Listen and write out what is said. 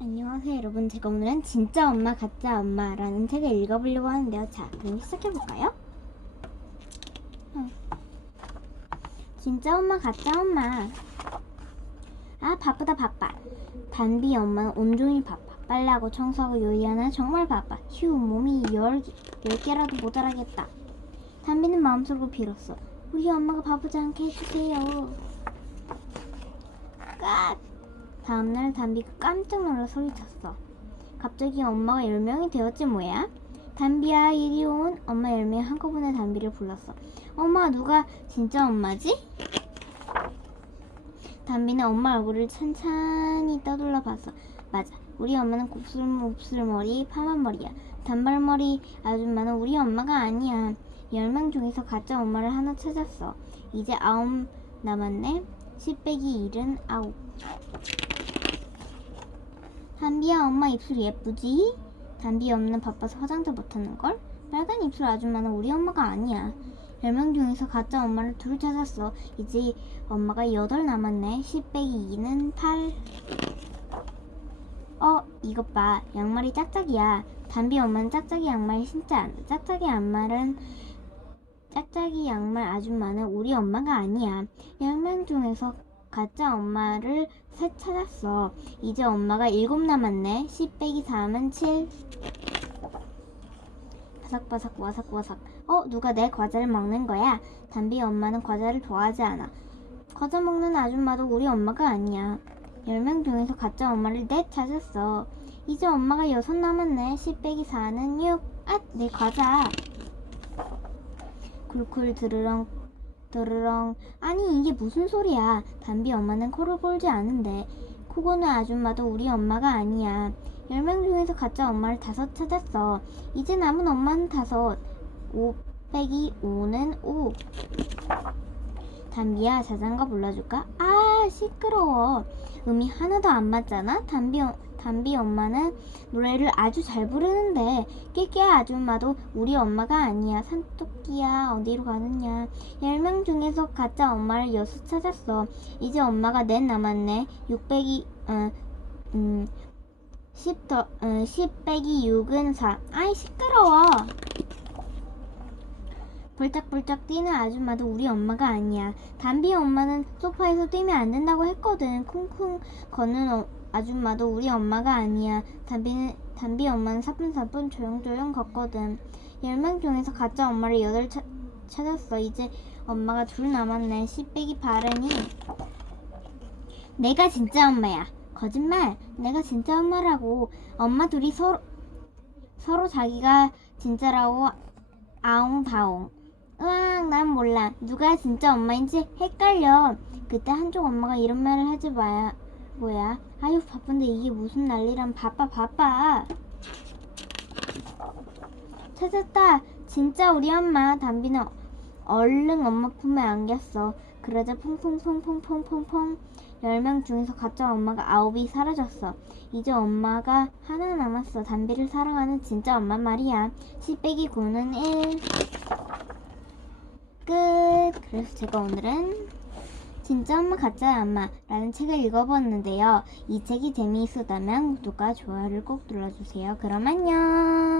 안녕하세요 여러분. 제가 오늘은 진짜 엄마 가짜 엄마라는 책을 읽어보려고 하는데요. 자 그럼 시작해볼까요? 어. 진짜 엄마 가짜 엄마. 아 바쁘다 바빠. 단비 엄마는 온종일 바빠. 빨래하고 청소하고 요리하는 정말 바빠. 휴 몸이 열, 열 개라도 모자라겠다. 단비는 마음속으로 빌었어. 우리 엄마가 바쁘지 않게 해주세요. 깍 다음날 단비가 깜짝 놀라 소리쳤어. 갑자기 엄마가 10명이 되었지 뭐야? 단비야 이리 온 엄마 10명이 한꺼번에 단비를 불렀어. 엄마 누가 진짜 엄마지? 단비는 엄마 얼굴을 찬찬히 떠돌려 봤어. 맞아. 우리 엄마는 곱슬곱슬머리 파만 머리야. 단발머리 아줌마는 우리 엄마가 아니야. 10명 중에서 가짜 엄마를 하나 찾았어. 이제 아홉 남았네. 10 빼기 1은 아홉. 단비야 엄마 입술 예쁘지? 단비 엄마는 바빠서 화장도 못하는걸? 빨간 입술 아줌마는 우리 엄마가 아니야. 10명 중에서 가짜 엄마를 둘 찾았어. 이제 엄마가 8 남았네. 10 빼기 2는 8. 어, 이것 봐. 양말이 짝짝이야. 단비 엄마는 짝짝이 양말 신지 않아. 짝짝이 양말은 짝짝이 양말 아줌마는 우리 엄마가 아니야. 10명 중에서 가짜 엄마를 셋 찾았어. 이제 엄마가 일곱 남았네. 10 빼기 4면 7. 바삭바삭 와삭와삭. 어, 누가 내 과자를 먹는 거야? 단비 엄마는 과자를 좋아하지 않아. 과자 먹는 아줌마도 우리 엄마가 아니야. 10명 중에서 가짜 엄마를 넷 찾았어. 이제 엄마가 여섯 남았네. 10 빼기 4는 6. 아, 내 과자. 쿨쿨 드르렁 드르렁. 아니 이게 무슨 소리야? 단비 엄마는 코를 골지 않은데. 코 고는 아줌마도 우리 엄마가 아니야. 10명 중에서 가짜 엄마를 다섯 찾았어. 이제 남은 엄마는 다섯. 5 빼기 5는 5 단비야 자장가 불러줄까? 아 시끄러워. 음이 하나도 안 맞잖아? 단비, 단비 엄마는 노래를 아주 잘 부르는데 깨깨 아줌마도 우리 엄마가 아니야. 산토끼야 어디로 가느냐. 10명 중에서 가짜 엄마를 여섯 찾았어. 이제 엄마가 넷 남았네. 6 빼기 어, 음, 10, 더, 어, 10 빼기 6은 4 아이 시끄러워 볼짝볼짝 뛰는 아줌마도 우리 엄마가 아니야. 단비 엄마는 소파에서 뛰면 안 된다고 했거든. 쿵쿵 걷는 어- 아줌마도 우리 엄마가 아니야. 단비는 단비 엄마는 사뿐사뿐 조용조용 걷거든. 10명 중에서 가짜 엄마를 여덟 차, 찾았어. 이제 엄마가 둘 남았네. 10 빼기 8은 내가 진짜 엄마야. 거짓말. 내가 진짜 엄마라고. 엄마 둘이 서로 서로 자기가 진짜라고 아웅다웅. 으앙, 난 몰라. 누가 진짜 엄마인지 헷갈려. 그때 한쪽 엄마가 이런 말을 하지 마야. 뭐야? 아유, 바쁜데 이게 무슨 난리란 바빠, 바빠. 찾았다. 진짜 우리 엄마. 담비는 얼른 엄마 품에 안겼어. 그러자 퐁퐁퐁퐁퐁퐁퐁. 열 명 중에서 가짜 엄마가 아홉이 사라졌어. 이제 엄마가 하나 남았어. 담비를 사랑하는 진짜 엄마 말이야. 10 빼기 9는 1. 끝. 그래서 제가 오늘은 진짜 엄마 가짜 엄마 라는 책을 읽어봤는데요. 이 책이 재미있었다면 구독과 좋아요를 꼭 눌러주세요. 그럼 안녕.